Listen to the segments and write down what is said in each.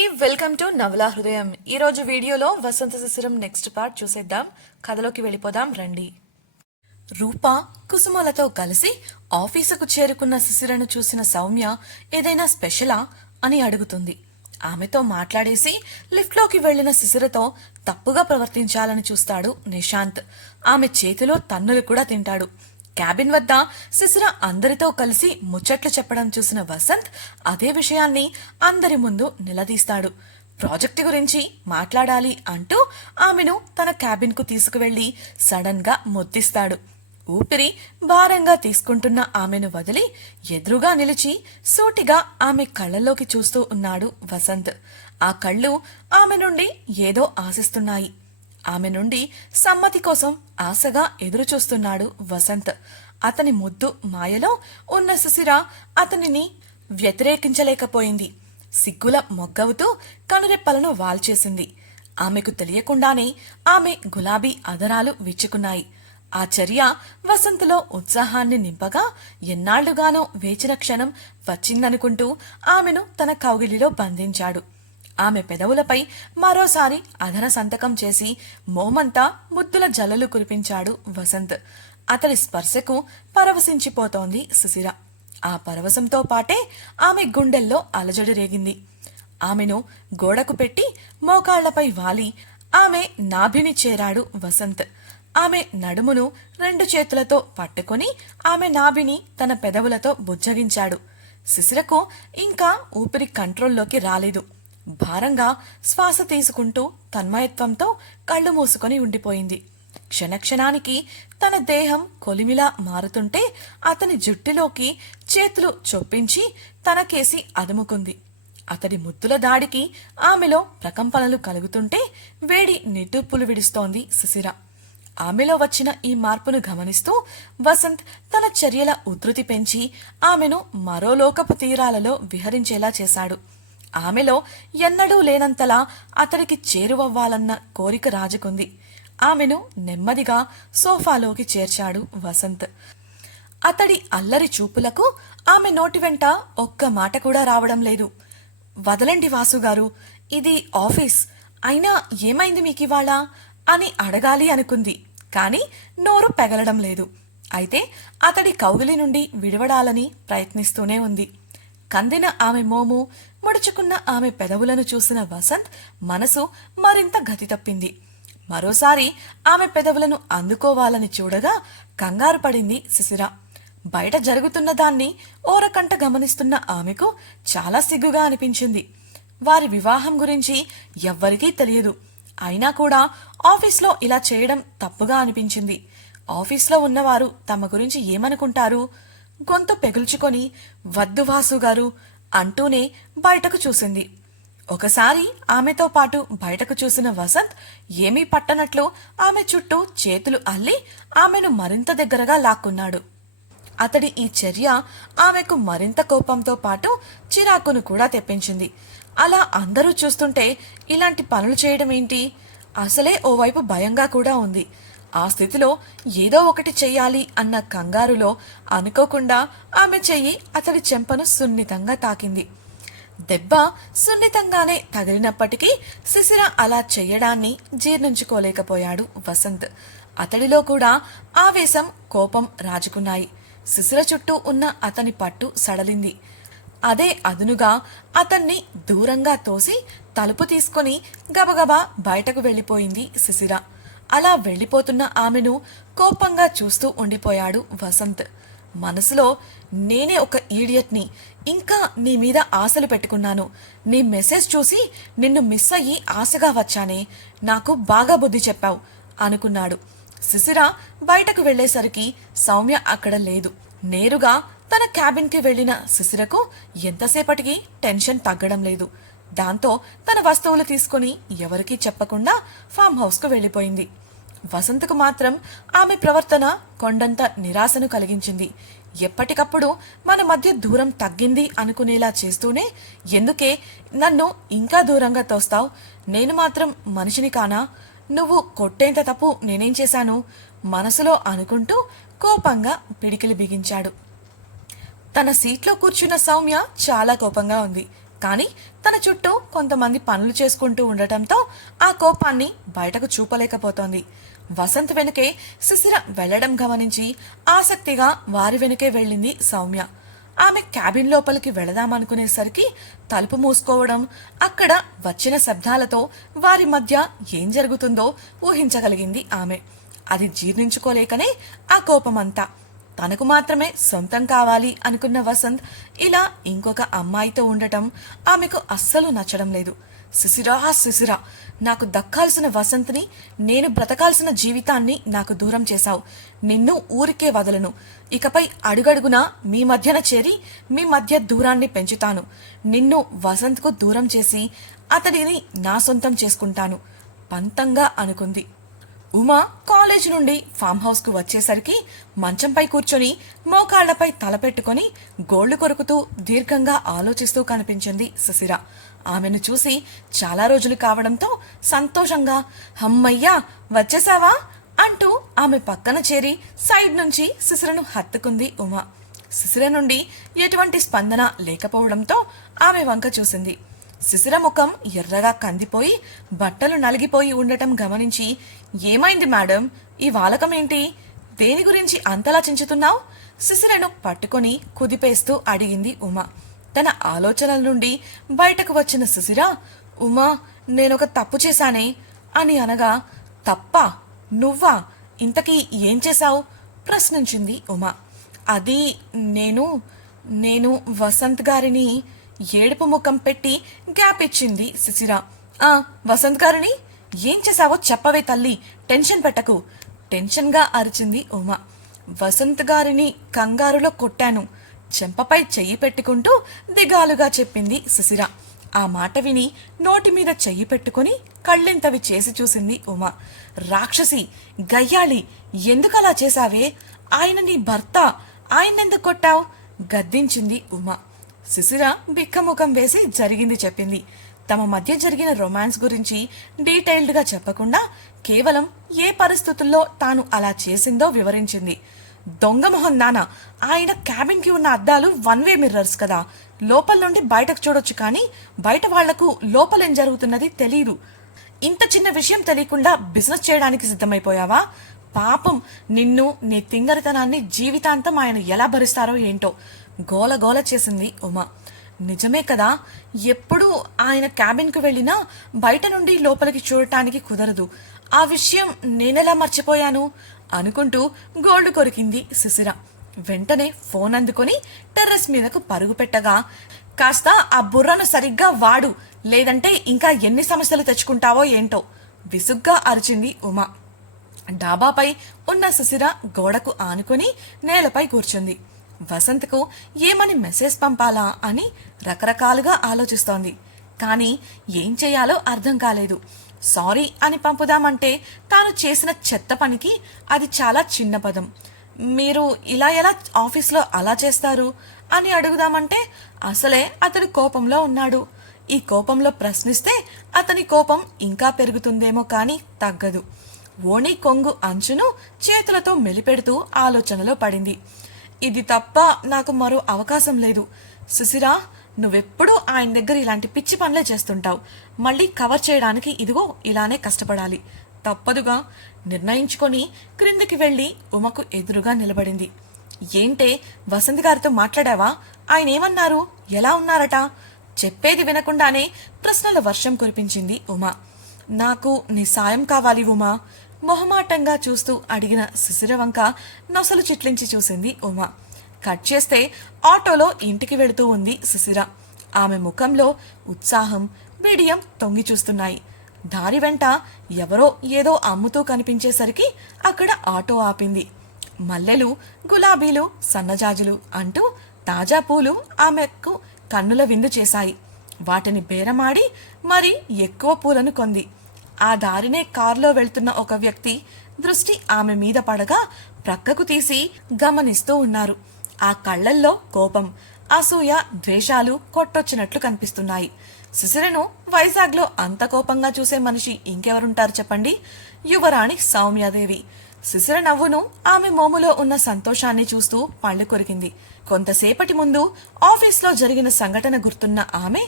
Welcome to నవలా హృదయం. ఈరోజు వీడియోలో వసంత శిశిరం నెక్స్ట్ పార్ట్ చూసేద్దాం. కథలోకి వెళ్ళిపోదాం రండి. రూప కుసుమలతో కలిసి ఆఫీసుకు చేరుకున్న శిశిరను చూసిన సౌమ్య ఏదైనా స్పెషలా అని అడుగుతుంది. ఆమెతో మాట్లాడేసి లిఫ్ట్లోకి వెళ్లిన శిశిరతో తప్పుగా ప్రవర్తించాలని చూస్తాడు నిశాంత్. ఆమె చేతిలో తన్నులు కూడా తింటాడు. క్యాబిన్ వద్ద శిశిర అందరితో కలిసి ముచ్చట్లు చెప్పడం చూసిన వసంత్ అదే విషయాన్ని అందరి ముందు నిలదీస్తాడు. ప్రాజెక్టు గురించి మాట్లాడాలి అంటూ ఆమెను తన క్యాబిన్ కు తీసుకువెళ్లి సడన్ గా ముద్దిస్తాడు. ఊపిరి భారంగా తీసుకుంటున్న ఆమెను వదిలి ఎదురుగా నిలిచి సూటిగా ఆమె కళ్ళల్లోకి చూస్తూ ఉన్నాడు వసంత్. ఆ కళ్ళు ఆమె నుండి ఏదో ఆశిస్తున్నాయి. ఆమె నుండి సమ్మతి కోసం ఆశగా ఎదురుచూస్తున్నాడు వసంత్. అతని ముద్దు మాయలో ఉన్న శిశిర అతనిని వ్యతిరేకించలేకపోయింది. సిగ్గుల మొగ్గవుతూ కనురెప్పలను వాల్చేసింది. ఆమెకు తెలియకుండానే ఆమె గులాబీ అదరాలు విచ్చుకున్నాయి. ఆ చర్య వసంత్లో ఉత్సాహాన్ని నింపగా ఎన్నాళ్లుగానో వేచిన క్షణం వచ్చిందనుకుంటూ ఆమెను తన కౌగిలిలో బంధించాడు. ఆమె పెదవులపై మరోసారి అధర సంతకం చేసి మోమంతా ముద్దుల జల్లలు కురిపించాడు వసంత్. అతడి స్పర్శకు పరవశించిపోతోంది శిశిర. ఆ పరవశంతో పాటే ఆమె గుండెల్లో అలజడి రేగింది. ఆమెను గోడకు పెట్టి మోకాళ్లపై వాలి ఆమె నాభిని చేరాడు వసంత్. ఆమె నడుమును 2 చేతులతో పట్టుకుని ఆమె నాభిని తన పెదవులతో బుజ్జగించాడు. శిశిరకు ఇంకా ఊపిరి కంట్రోల్లోకి రాలేదు. భారంగా శ్వాస తీసుకుంటూ తన్మయత్వంతో కళ్ళు మూసుకొని ఉండిపోయింది. క్షణక్షణానికి తన దేహం కొలిమిలా మారుతుంటే అతని జుట్టులోకి చేతులు చొప్పించి తనకేసి అదుముకుంది. అతడి ముద్దుల దాడికి ఆమెలో ప్రకంపనలు కలుగుతుంటే వేడి నిట్టూర్పులు విడుస్తోంది శిశిర. ఆమెలో వచ్చిన ఈ మార్పును గమనిస్తూ వసంత్ తన చర్యల ఉధృతి పెంచి ఆమెను మరో లోకపు తీరాలలో విహరించేలా చేశాడు. ఆమెలో ఎన్నడూ లేనంతలా అతడికి చేరువవ్వాలన్న కోరిక రాజుకుంది. ఆమెను నెమ్మదిగా సోఫాలోకి చేర్చాడు వసంత్. అతడి అల్లరి చూపులకు ఆమె నోటి వెంట ఒక్క మాట కూడా రావడం లేదు. వదలండి వాసుగారు, ఇది ఆఫీస్, అయినా ఏమైంది మీకివాళ అని అడగాలి అనుకుంది. కాని నోరు పెగలడం లేదు. అయితే అతడి కౌగిలి నుండి విడివడాలని ప్రయత్నిస్తూనే ఉంది. కందిన ఆమె మోము, ముడుచుకున్న ఆమె పెదవులను చూసిన వసంత్ మనసు మరింత గతి తప్పింది. మరోసారి ఆమె పెదవులను అందుకోవాలని చూడగా కంగారు పడింది శిశిర. బయట జరుగుతున్న దాన్ని ఓరకంట గమనిస్తున్న ఆమెకు చాలా సిగ్గుగా అనిపించింది. వారి వివాహం గురించి ఎవ్వరికీ తెలియదు. అయినా కూడా ఆఫీస్లో ఇలా చేయడం తప్పుగా అనిపించింది. ఆఫీస్లో ఉన్నవారు తమ గురించి ఏమనుకుంటారు? గొంతు పెగుల్చుకొని వద్దు వాసుగారు అంటూనే బయటకు చూసింది. ఒకసారి ఆమెతో పాటు బయటకు చూసిన వసంత్ ఏమీ పట్టనట్లు ఆమె చుట్టూ చేతులు అల్లి ఆమెను మరింత దగ్గరగా లాక్కున్నాడు. అతడి ఈ చర్య ఆమెకు మరింత కోపంతో పాటు చిరాకును కూడా తెప్పించింది. అలా అందరూ చూస్తుంటే ఇలాంటి పనులు చేయడం ఏంటి? అసలే ఓవైపు భయంగా కూడా ఉంది. ఆ స్థితిలో ఏదో ఒకటి చెయ్యాలి అన్న కంగారులో అనుకోకుండా ఆమె చెయ్యి అతడి చెంపను సున్నితంగా తాకింది. దెబ్బ సున్నితంగానే తగిలినప్పటికీ శిశిర అలా చెయ్యడాన్ని జీర్ణించుకోలేకపోయాడు వసంత్. అతడిలో కూడా ఆవేశం, కోపం రాజుకున్నాయి. శిశిర చుట్టూ ఉన్న అతని పట్టు సడలింది. అదే అదునుగా అతన్ని దూరంగా తోసి తలుపు తీసుకుని గబగబా బయటకు వెళ్లిపోయింది శిశిర. అలా వెళ్లిపోతున్న ఆమెను కోపంగా చూస్తూ ఉండిపోయాడు వసంత్. మనసులో నేనే ఒక ఈడియట్ని, ఇంకా నీ మీద ఆశలు పెట్టుకున్నాను. నీ మెసేజ్ చూసి నిన్ను మిస్ అయ్యి ఆశగా వచ్చానే, నాకు బాగా బుద్ధి చెప్పావు అనుకున్నాడు. శిశిర బయటకు వెళ్లేసరికి సౌమ్య అక్కడ లేదు. నేరుగా తన క్యాబిన్కి వెళ్లిన శిశిరకు ఎంతసేపటికి టెన్షన్ తగ్గడం లేదు. దాంతో తన వస్తువులు తీసుకుని ఎవరికీ చెప్పకుండా ఫామ్ హౌస్కు వెళ్లిపోయింది. వసంత్కు మాత్రం ఆమె ప్రవర్తన కొండంత నిరాశను కలిగించింది. ఎప్పటికప్పుడు మన మధ్య దూరం తగ్గింది అనుకునేలా చేస్తూనే ఎందుకే నన్ను ఇంకా దూరంగా తోస్తావు? నేను మాత్రం మనిషిని కానా? నువ్వు కొట్టేంత తప్పు నేనేం చేశాను? మనసులో అనుకుంటూ కోపంగా పిడికిలి బిగించాడు. తన సీట్లో కూర్చున్న సౌమ్య చాలా కోపంగా ఉంది. కానీ తన చుట్టూ కొంతమంది పనులు చేసుకుంటూ ఉండటంతో ఆ కోపాన్ని బయటకు చూపలేకపోతోంది. వసంత్ వెనుకే శిశిర వెళ్లడం గమనించి ఆసక్తిగా వారి వెనుకే వెళ్ళింది సౌమ్య. ఆమె క్యాబిన్ లోపలికి వెళదామనుకునేసరికి తలుపు మూసుకోవడం, అక్కడ వచ్చిన శబ్దాలతో వారి మధ్య ఏం జరుగుతుందో ఊహించగలిగింది ఆమె. అది జీర్ణించుకోలేకనే ఆ కోపమంతా. తనకు మాత్రమే సొంతం కావాలి అనుకున్న వసంత్ ఇలా ఇంకొక అమ్మాయితో ఉండటం ఆమెకు అస్సలు నచ్చడం లేదు. శిశిరా, నాకు దక్కాల్సిన వసంత్ని, నేను బ్రతకాల్సిన జీవితాన్ని నాకు దూరం చేశావు. నిన్ను ఊరికే వదలను. ఇకపై అడుగడుగునా మీ మధ్యన చేరి మీ మధ్య దూరాన్ని పెంచుతాను. నిన్ను వసంత్కు దూరం చేసి అతడిని నా సొంతం చేసుకుంటాను పంతంగా అనుకుంది. ఉమా కాలేజ్ నుండి ఫామ్ హౌస్ కు వచ్చేసరికి మంచంపై కూర్చొని మోకాళ్లపై తలపెట్టుకుని గోళ్లు కొరుకుతూ దీర్ఘంగా ఆలోచిస్తూ కనిపించింది శిశిర. ఆమెను చూసి చాలా రోజులు కావడంతో సంతోషంగా "హమ్మయ్యా, వచ్చేసావా?" అంటూ ఆమె పక్కన చేరి సైడ్ నుంచి శిశిరను హత్తుకుంది ఉమా. శిశిర నుండి ఎటువంటి స్పందన లేకపోవడంతో ఆమె వంక చూసింది. శిశిర ముఖం ఎర్రగా కందిపోయి బట్టలు నలిగిపోయి ఉండటం గమనించి, "ఏమైంది మేడం, ఈ వాలకమేంటి? దేని గురించి అంతలా చించుతున్నావు?" శిశిరను పట్టుకొని కుదిపేస్తూ అడిగింది ఉమా. తన ఆలోచనల నుండి బయటకు వచ్చిన శిశిర, "ఉమా, నేనొక తప్పు చేశానే" అని అనగా, "తప్పా? నువ్వా? ఇంతకీ ఏం చేశావు?" ప్రశ్నించింది ఉమా. "అది నేను వసంత్ గారిని..." ఏడుపు ముఖం పెట్టి గ్యాప్ ఇచ్చింది శిశిర. వసంత్ గారిని ఏం చేశావో చెప్పవే తల్లి, టెన్షన్ పెట్టకు" టెన్షన్గా అరిచింది ఉమా. "వసంత్ గారిని కంగారులో కొట్టాను" చెంపపై చెయ్యి పెట్టుకుంటూ దిగాలుగా చెప్పింది శిశిర. ఆ మాట విని నోటి మీద చెయ్యి పెట్టుకుని కళ్ళింతవి చేసి చూసింది ఉమా. "రాక్షసి, గయ్యాళి, ఎందుకలా చేశావే? ఆయన నీ భర్త, ఆయన్నెందుకు కొట్టావు?" గద్దించింది ఉమా. శిశిర బిక్కముఖం వేసి జరిగింది చెప్పింది. తమ మధ్య జరిగిన రొమాన్స్ గురించి డీటెయిల్డ్గా చెప్పకుండా కేవలం ఏ పరిస్థితుల్లో తాను అలా చేసిందో వివరించింది. "దొంగ మొహం నానా, ఆయన క్యాబిన్ కి ఉన్న అద్దాలు 1 వే మిర్రర్స్ కదా, లోపల నుండి బయటకు చూడొచ్చు, కానీ బయట వాళ్లకు లోపలేం జరుగుతున్నది తెలీదు. ఇంత చిన్న విషయం తెలియకుండా బిజినెస్ చేయడానికి సిద్ధమైపోయావా? పాపం నిన్ను, నీ తింగరితనాన్ని జీవితాంతం ఆయన ఎలా భరిస్తారో ఏంటో" గోల గోల చేసింది ఉమా. "నిజమే కదా, ఎప్పుడు ఆయన క్యాబిన్కు వెళ్ళినా బయట నుండి లోపలికి చూడటానికి కుదరదు. ఆ విషయం నేనెలా మర్చిపోయాను" అనుకుంటూ గోళ్లు కొరికింది శిశిర. వెంటనే ఫోన్ అందుకొని టెర్రస్ మీదకు పరుగు పెట్టగా, "కాస్త ఆ బుర్రను సరిగ్గా వాడు, లేదంటే ఇంకా ఎన్ని సమస్యలు తెచ్చుకుంటావో ఏంటో" విసుగ్గా అరిచింది ఉమా. డాబాపై ఉన్న శిశిర గోడకు ఆనుకొని నేలపై కూర్చుంది. వసంత్కు ఏమని మెసేజ్ పంపాలా అని రకరకాలుగా ఆలోచిస్తోంది. కానీ ఏం చేయాలో అర్థం కాలేదు. సారీ అని పంపుదామంటే తాను చేసిన చెత్త పనికి అది చాలా చిన్న పదం. "మీరు ఇలా ఎలా ఆఫీస్లో అలా చేస్తారు?" అని అడుగుదామంటే అసలే అతడు కోపంలో ఉన్నాడు. ఈ కోపంలో ప్రశ్నిస్తే అతని కోపం ఇంకా పెరుగుతుందేమో కానీ తగ్గదు. ఓణి కొంగు అంచును చేతులతో మెలిపెడుతూ ఆలోచనలో పడింది. "ఇది తప్ప నాకు మరో అవకాశం లేదు. శిశిరా, నువ్వెప్పుడూ ఆయన దగ్గర ఇలాంటి పిచ్చి పనులే చేస్తుంటావు. మళ్ళీ కవర్ చేయడానికి ఇదిగో ఇలానే కష్టపడాలి. తప్పదుగా" నిర్ణయించుకొని క్రిందికి వెళ్లి ఉమకు ఎదురుగా నిలబడింది. "ఏంటే, వసంత్ గారితో మాట్లాడావా? ఆయన ఏమన్నారు? ఎలా ఉన్నారట?" చెప్పేది వినకుండానే ప్రశ్నల వర్షం కురిపించింది ఉమా. "నాకు నీ సాయం కావాలి ఉమా" మొహమాటంగా చూస్తూ అడిగిన శిశిర వంక నొసలు చిట్లించి చూసింది ఉమా. కట్ చేస్తే ఆటోలో ఇంటికి వెళుతూ ఉంది శిశిర. ఆమె ముఖంలో ఉత్సాహం, బిడియం తొంగి చూస్తున్నాయి. దారి వెంట ఎవరో ఏదో అమ్ముతూ కనిపించేసరికి అక్కడ ఆటో ఆపింది. మల్లెలు, గులాబీలు, సన్నజాజులు అంటూ తాజా పూలు ఆమెకు కన్నుల విందు చేశాయి. వాటిని బేరమాడి మరి ఎక్కువ పూలను కొంది. ఆ దారినే కారులో వెళ్తున్న ఒక వ్యక్తి దృష్టి ఆమె మీద పడగా ప్రక్కకు తీసి గమనిస్తూ ఉన్నారు. ఆ కళ్లల్లో కోపం, అసూయ, ద్వేషాలు కొట్టొచ్చినట్లు కనిపిస్తున్నాయి. శిశిరను వైజాగ్లో అంత కోపంగా చూసే మనిషి ఇంకెవరుంటారు చెప్పండి? యువరాణి సౌమ్యాదేవి. శిశిర నవ్వును, ఆమె మోములో ఉన్న సంతోషాన్ని చూస్తూ పళ్ళు కొరికింది. కొంతసేపటి ముందు ఆఫీస్లో జరిగిన సంఘటన గుర్తున్న ఆమె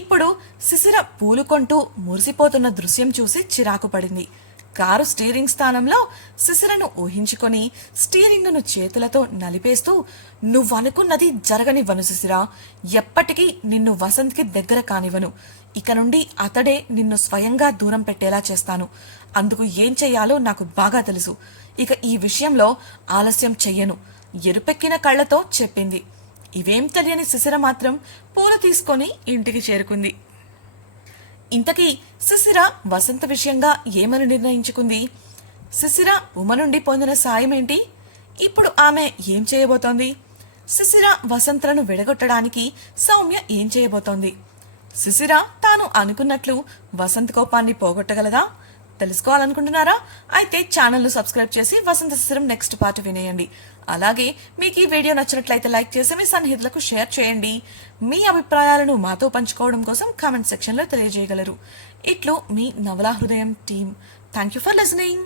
ఇప్పుడు శిశిర పూలు కొంటూ మురిసిపోతున్న దృశ్యం చూసి చిరాకు పడింది. కారు స్టీరింగ్ స్థానంలో శిశిరను ఊహించుకొని స్టీరింగ్ను చేతులతో నలిపేస్తూ, నువ్వనుకున్నది జరగనివ్వను శిశిర, ఎప్పటికీ నిన్ను వసంత్కి దగ్గర కానివ్వను. ఇక నుండి అతడే నిన్ను స్వయంగా దూరం పెట్టేలా చేస్తాను. అందుకు ఏం చెయ్యాలో నాకు బాగా తెలుసు. ఇక ఈ విషయంలో ఆలస్యం చెయ్యను, ఎరుపెక్కిన కళ్లతో చెప్పింది. ఇవేం తెలియని శిశిర మాత్రం పూలు తీసుకొని ఇంటికి చేరుకుంది. ఇంతకీ శిశిర వసంత విషయంగా ఏమని నిర్ణయించుకుంది? శిశిర ఉమ నుండి పొందిన సాయం ఏంటి? ఇప్పుడు ఆమె ఏం చేయబోతోంది? శిశిర వసంతలను విడగొట్టడానికి సౌమ్య ఏం చేయబోతోంది? శిశిర తాను అనుకున్నట్లు వసంత్ కోపాన్ని పోగొట్టగలదా? తెలుసుకోవాలనుకుంటున్నారా? అయితే ఛానల్ను సబ్స్క్రైబ్ చేసి వసంత శిశిరం నెక్స్ట్ పార్ట్ వినేయండి. అలాగే మీకు ఈ వీడియో నచ్చినట్లయితే లైక్ చేసి మీ సన్నిహితులకు షేర్ చేయండి. మీ అభిప్రాయాలను మాతో పంచుకోవడం కోసం కామెంట్ సెక్షన్లో తెలియజేయగలరు. ఇట్లు మీ నవలా హృదయం team. Thank you for listening.